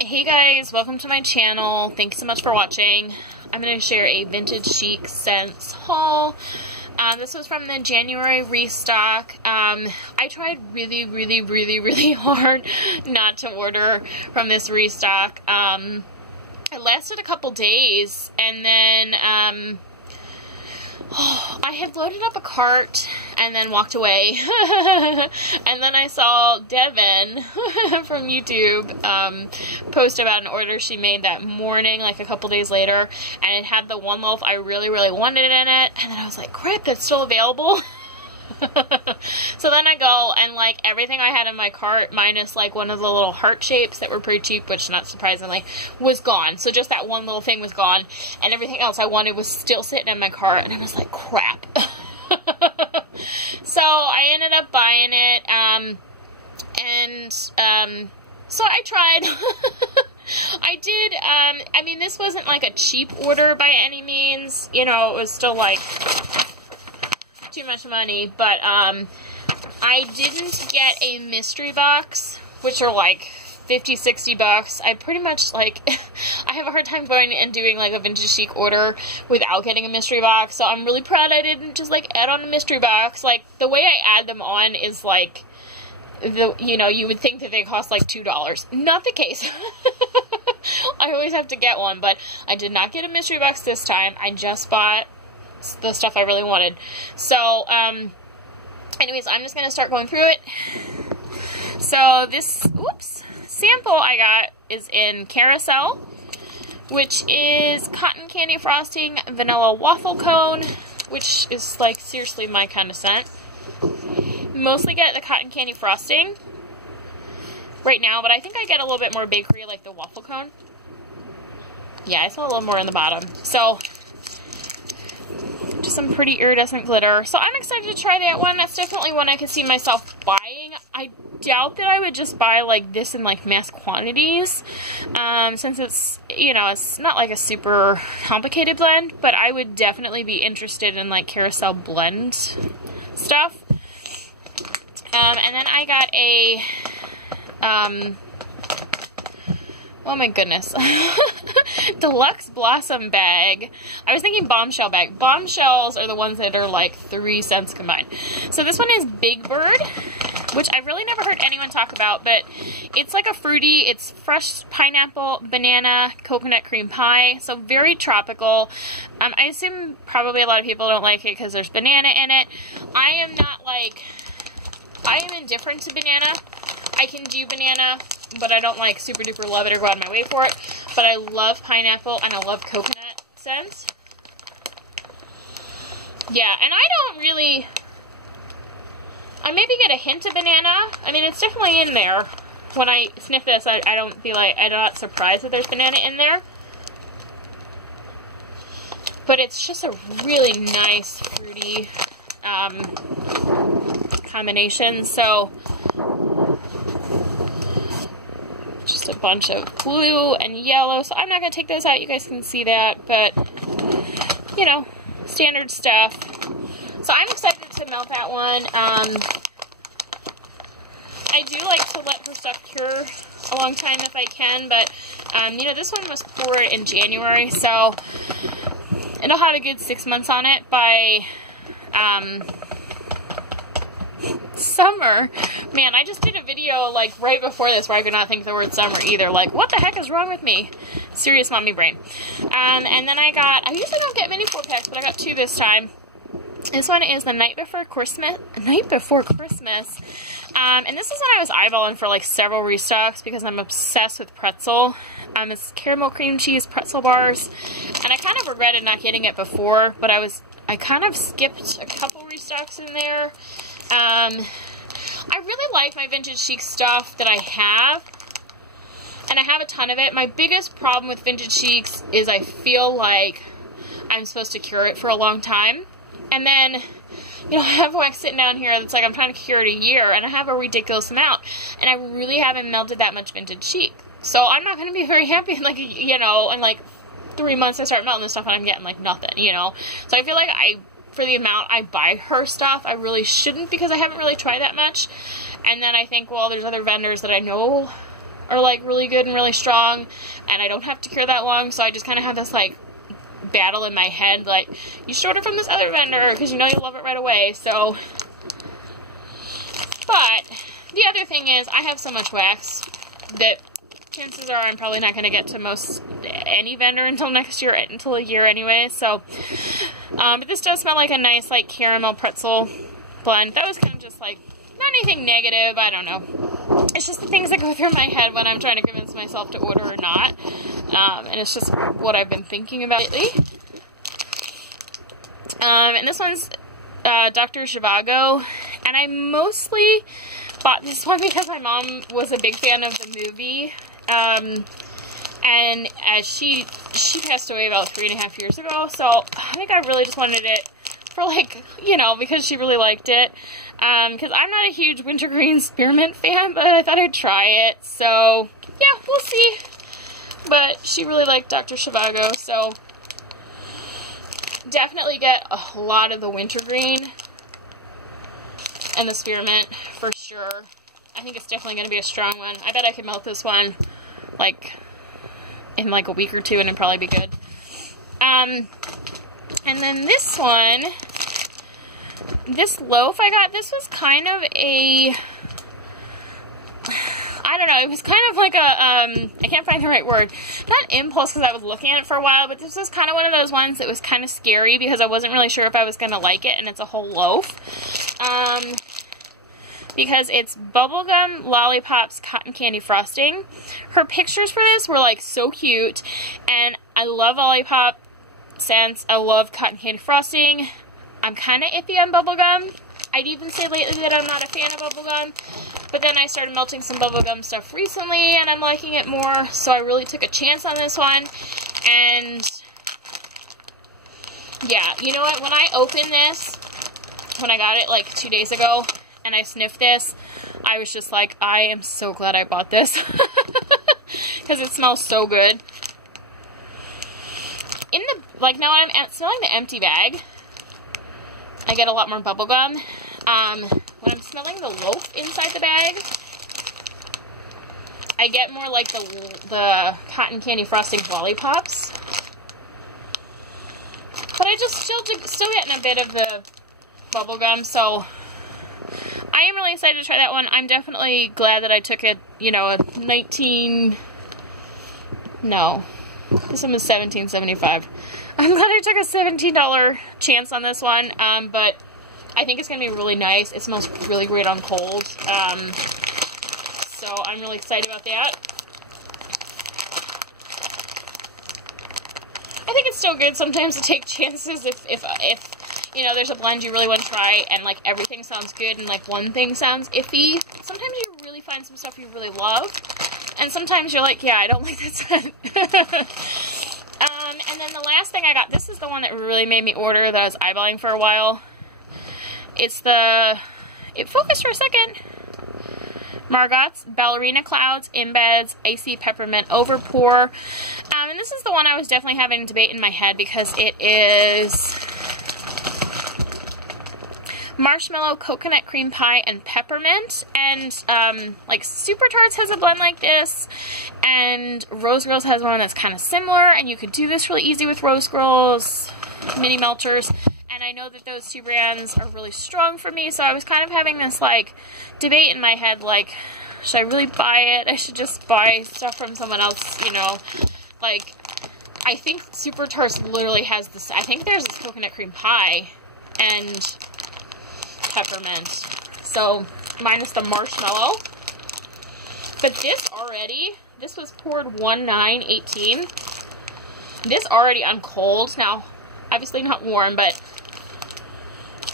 Hey guys, welcome to my channel. Thanks so much for watching. I'm going to share a vintage chic scents haul. This was from the January restock. I tried really hard not to order from this restock. It lasted a couple days, and then I had loaded up a cart and then walked away. And then I saw Devin from YouTube post about an order she made that morning, like a couple days later, and it had the one loaf I really wanted in it. And then I was like, crap, that's still available? So then I go, and like everything I had in my cart, minus like one of the little heart shapes that were pretty cheap, which not surprisingly was gone. So just that one little thing was gone, and everything else I wanted was still sitting in my cart, and I was like, crap. So I ended up buying it, so I tried. I did, I mean, this wasn't like a cheap order by any means, you know, it was still like too much money, but I didn't get a mystery box, which are like 50-60 bucks. I pretty much like I have a hard time going and doing like a vintage chic order without getting a mystery box, so I'm really proud I didn't just like add on a mystery box. Like the way I add them on is like you would think that they cost like $2. Not the case. I always have to get one, but I did not get a mystery box this time. I just bought the stuff I really wanted. So, anyways, I'm just going to start going through it. So, this, sample I got is in Carousel, which is cotton candy frosting, vanilla waffle cone, which is, like, seriously my kind of scent. Mostly get the cotton candy frosting right now, but I think I get a little bit more bakery, like the waffle cone. Yeah, I saw a little more in the bottom. So, just some pretty iridescent glitter. So I'm excited to try that one. That's definitely one I could see myself buying. I doubt that I would just buy like this in like mass quantities, since it's, you know, it's not like a super complicated blend, but I would definitely be interested in like Carousel blend stuff. And then I got a, oh my goodness, deluxe blossom bag. I was thinking bombshell bag. Bombshells are the ones that are like 3 cents combined. So this one is Big Bird, which I really never heard anyone talk about, but it's like a fruity, it's fresh pineapple, banana, coconut cream pie, so very tropical. I assume probably a lot of people don't like it because there's banana in it. I am not like, I am indifferent to banana. I can do banana, but I don't like super duper love it or go out of my way for it. But I love pineapple and I love coconut scents. Yeah, and I don't really, I maybe get a hint of banana. I mean, it's definitely in there. When I sniff this, I don't feel like, I'm not surprised that there's banana in there. But it's just a really nice, fruity combination. So, just a bunch of blue and yellow. So I'm not going to take those out. You guys can see that. But, you know, standard stuff. So I'm excited to melt that one. I do like to let her stuff cure a long time if I can. But, you know, this one was poured in January. So it'll have a good 6 months on it by summer. Man, I just did a video like right before this where I could not think the word summer either. Like, what the heck is wrong with me? Serious mommy brain. And then I usually don't get many 4-packs, but I got 2 this time. This one is the Night Before Christmas. And this is one I was eyeballing for like several restocks because I'm obsessed with pretzel. It's caramel cream cheese pretzel bars. And I kind of regretted not getting it before, but I kind of skipped a couple restocks in there. I really like my vintage chic stuff that I have, and I have a ton of it. My biggest problem with vintage chics is I feel like I'm supposed to cure it for a long time, and then, you know, I have wax sitting down here that's like I'm trying to cure it a year, and I have a ridiculous amount, and I really haven't melted that much vintage chic, so I'm not going to be very happy in like, you know, in like 3 months I start melting this stuff and I'm getting like nothing, you know. So I feel like for the amount I buy her stuff, I really shouldn't because I haven't really tried that much. And then I think, well, there's other vendors that I know are like really good and really strong, and I don't have to cure that long, so I just kind of have this like battle in my head, like, you should order from this other vendor because you know you'll love it right away. So, but the other thing is I have so much wax that chances are I'm probably not going to get to most any vendor until next year, until a year anyway. So, but this does smell like a nice like caramel pretzel blend. That was kind of just like, not anything negative, I don't know. It's just the things that go through my head when I'm trying to convince myself to order or not. And it's just what I've been thinking about lately. And this one's Dr. Zhivago. And I mostly bought this one because my mom was a big fan of the movie. And as she passed away about 3.5 years ago. So I think I really just wanted it for like, you know, because she really liked it. Because I'm not a huge wintergreen spearmint fan, but I thought I'd try it. So, yeah, we'll see. But she really liked Dr. Zhivago, so definitely get a lot of the wintergreen and the spearmint for sure. I think it's definitely going to be a strong one. I bet I could melt this one like in like a week or two and it'd probably be good. And then this one, this loaf I got, this was kind of a, I don't know, it was kind of like a, I can't find the right word, not impulse because I was looking at it for a while, but this was kind of one of those ones that was kind of scary because I wasn't really sure if I was going to like it, and it's a whole loaf, because it's bubblegum, lollipops, cotton candy frosting. Her pictures for this were like so cute, and I love lollipop scents, I love cotton candy frosting. I'm kind of iffy on bubblegum. I'd even say lately that I'm not a fan of bubblegum, but then I started melting some bubblegum stuff recently, and I'm liking it more, so I really took a chance on this one, and yeah, you know what, when I opened this, when I got it like 2 days ago, and I sniffed this, I was just like, I am so glad I bought this, because it smells so good. In the, like, now I'm smelling the empty bag, I get a lot more bubblegum. When I'm smelling the loaf inside the bag, I get more like the cotton candy frosting lollipops. But I just still getting a bit of the bubblegum, so I am really excited to try that one. I'm definitely glad that I took it, you know, this one was $17.75. I'm glad I took a $17 chance on this one, but I think it's going to be really nice. It smells really great on cold, so I'm really excited about that. I think it's still good sometimes to take chances if you know, there's a blend you really want to try and like everything sounds good and like one thing sounds iffy. Sometimes you really find some stuff you really love, and sometimes you're like, yeah, I don't like that scent. And then the last thing I got, this is the one that really made me order, that I was eyeballing for a while. It's it focused for a second. Margot's Ballerina Clouds, Embeds, Icy Peppermint Overpour. And this is the one I was definitely having a debate in my head because it is marshmallow, coconut cream pie, and peppermint. And like Super Tarts has a blend like this, and Rose Girls has one that's kind of similar, and you could do this really easy with Rose Girls mini melters. And I know that those two brands are really strong for me, so I was kind of having this like debate in my head, like, should I really buy it? I should just buy stuff from someone else, you know. Like, I think Super Tarts literally has this, I think there's this coconut cream pie and peppermint, so minus the marshmallow. But this was poured 1/9/18. This already on cold, now obviously not warm, but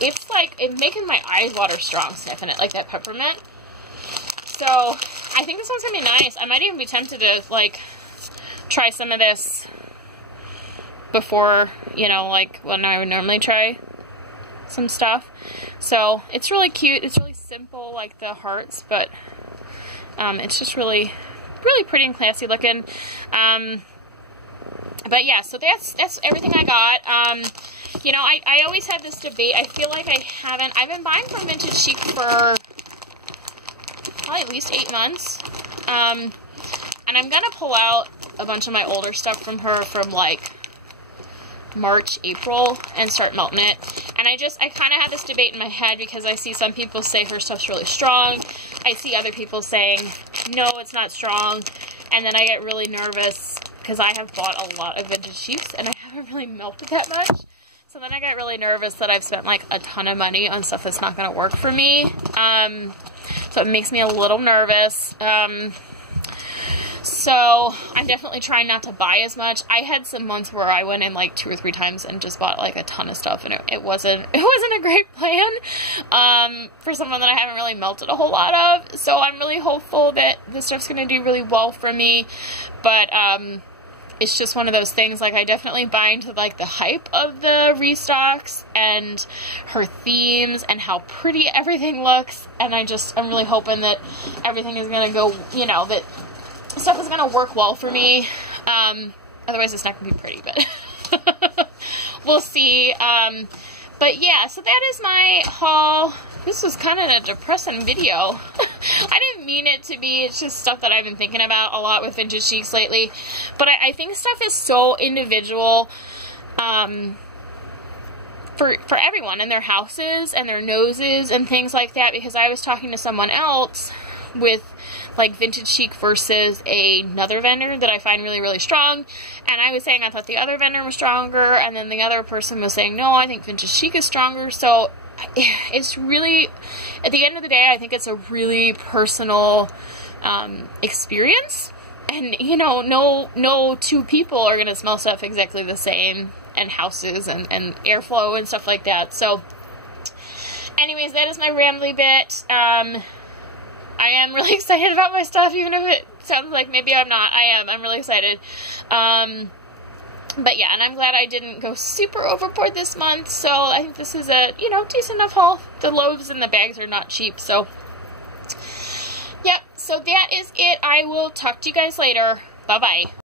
it's like, it's making my eyes water strong sniffing it, like that peppermint. So I think this one's gonna be nice. I might even be tempted to like try some of this before, you know, like when I would normally try some stuff. So it's really cute. It's really simple, like the hearts, but it's just really pretty and classy looking. But yeah, so that's everything I got. You know, I always have this debate. I feel like I've been buying from Vintage Chic for probably at least 8 months. And I'm gonna pull out a bunch of my older stuff from her from like March, April, and start melting it. And I kind of have this debate in my head because I see some people say her stuff's really strong. I see other people saying, no, it's not strong. And then I get really nervous because I have bought a lot of vintage Chics and I haven't really melted that much. So then I get really nervous that I've spent like a ton of money on stuff that's not going to work for me. So it makes me a little nervous. So I'm definitely trying not to buy as much. I had some months where I went in like 2 or 3 times and just bought like a ton of stuff, and it wasn't a great plan for someone that I haven't really melted a whole lot of. So I'm really hopeful that this stuff's going to do really well for me. But it's just one of those things, like I definitely buy into like the hype of the restocks and her themes and how pretty everything looks. And I'm really hoping that everything is going to go, you know, that stuff is going to work well for me. Otherwise it's not going to be pretty, but we'll see. But yeah, so that is my haul. This was kind of a depressing video. I didn't mean it to be. It's just stuff that I've been thinking about a lot with vintage Chics lately. But I think stuff is so individual for everyone and their houses and their noses and things like that. Because I was talking to someone else with like vintage Chic versus another vendor that I find really, really strong. And I was saying I thought the other vendor was stronger. And then the other person was saying, no, I think vintage Chic is stronger. So it's really, at the end of the day, I think it's a really personal experience. And, you know, no 2 people are going to smell stuff exactly the same, and houses and airflow and stuff like that. So anyways, that is my rambly bit. I am really excited about my stuff, even if it sounds like maybe I'm not. I'm really excited. But yeah, and I'm glad I didn't go super overboard this month, so I think this is a, you know, decent enough haul. The loaves and the bags are not cheap, so yep, so that is it. I will talk to you guys later. Bye-bye.